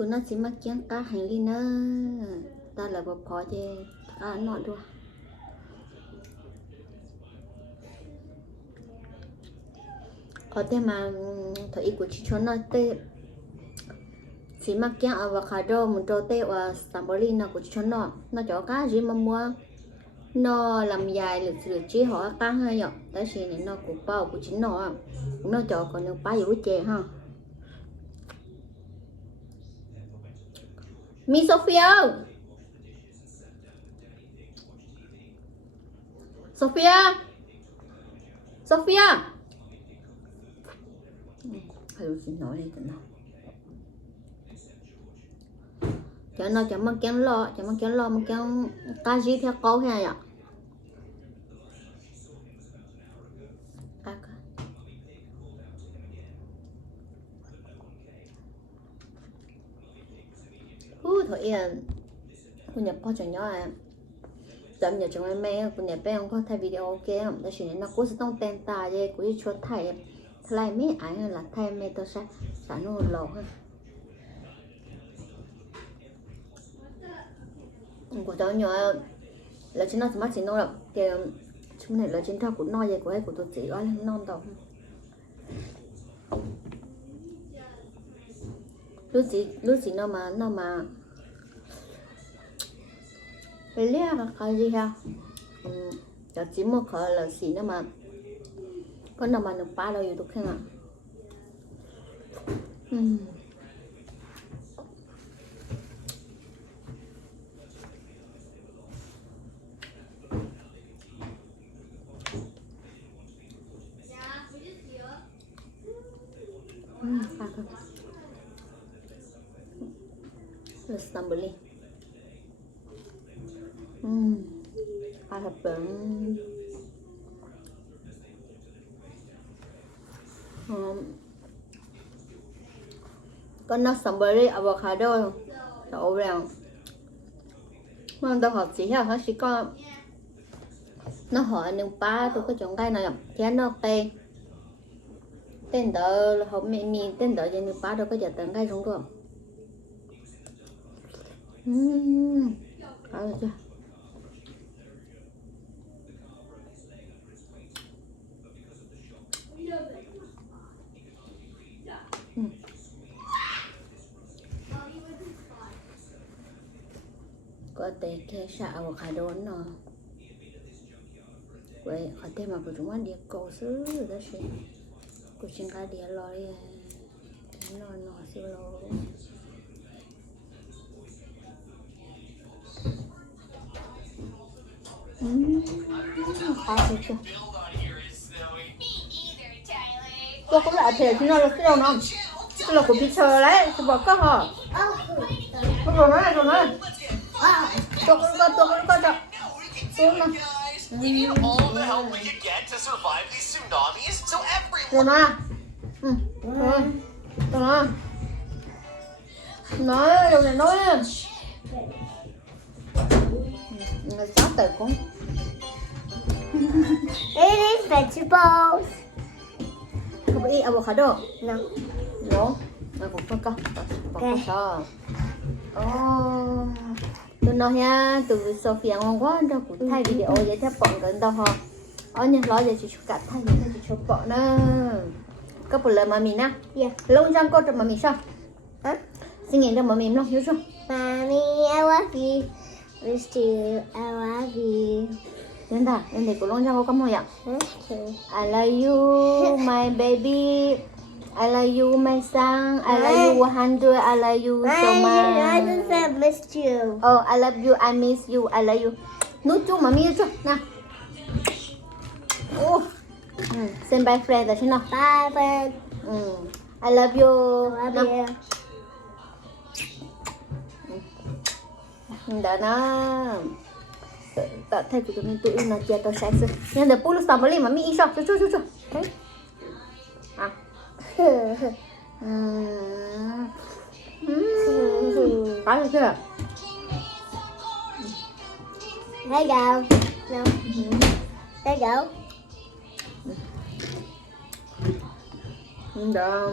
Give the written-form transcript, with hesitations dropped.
tụi nó chỉ mắc chén cá hành đi nữa ta là bọc khó chứ cá nọ thôi có thể mà thấy của chị cho nó tê chỉ mắc chén avocado một trâu tê và strawberry nào của chị cho nó cho cá gì mà mua nó làm dài lượt chỉ họ cá hay nhở tại vì này nó của bao của chính nó cho còn nó bao nhiêu chè ha Mi Sophia Sophia Sophia hay xin nói đây tụi nó cho nó chẳng mang kén lo mang kén cá gì theo câu hay ạ thôi cô nhập có chuyện nhỏ à tạm giờ trong em mẹ cô nhập bé không có thay video ok không đó chỉ là nó cố sẽ tông tên ta vậy cô đi cho thay thay mấy ai là thay mẹ tôi sẽ nó lẩu hơn của cháu nhỏ là trên nó chỉ mắt chỉ nó là kìa chúng này là trên thao của nó vậy của ấy của tôi chỉ nói lên non tàu lúc gì nó mà cái lia cái gì ha cho chỉ một khởi là gì nó mà con nào mà được ba đâu YouTube khen ạ strawberry I have been con nó strawberry avocado đậu vào mà tao học chỉ là chỉ có nó hỏi nương ba tôi có chọn cái này chén nó tê tên đỡ học mì tên đỡ cho nương ba đâu có giờ tận cái trong đó được chưa có thể kê xạ avocado nó vậy có thể mà của chúng ăn địa cầu xứ đó chứ của chúng ta địa lo đi nó xíu lo tôi cũng lại thể chứ nó là cái đâu nó cái là của Peter đấy tôi bỏ có hả rồi nói tôi cũng có chậm xuống mà rồi nói nói rồi này nói sáu từ cũng It is vegetables. Không eat avocado. No. No. Nó cũng có. Okay. Tôi nói nha, từ Sophia ngon quá, đâu cũng thay video vậy theo bọn gần đâu hả? Nhà lo giờ chị chụp cả thay vậy chị chụp bọn nữa. Có một lời mà mình nè. Yeah. Long răng cô cho mà mình sao? Hả? Xin nghỉ cho mà mình luôn, hiểu chưa? Mommy, I love you. Miss you, I love you. Đến ta, em thấy của long răng cô cảm ơn ạ. I love you, my baby. I love you, my son. I love you 100. I love you so much. I just said miss you. Oh, I love you. I miss you. I love you. Nút chú mà mi chú. Nào. Say bye friend rồi chứ nào. Bye, friend. I love you. I love you. Đó nó. Tại thầy của mình tụi nó chia tao sai sự. Nhưng để pulu strawberry mà mi sao? Chú. À. Có được chưa? There you go. No. There you go. Được.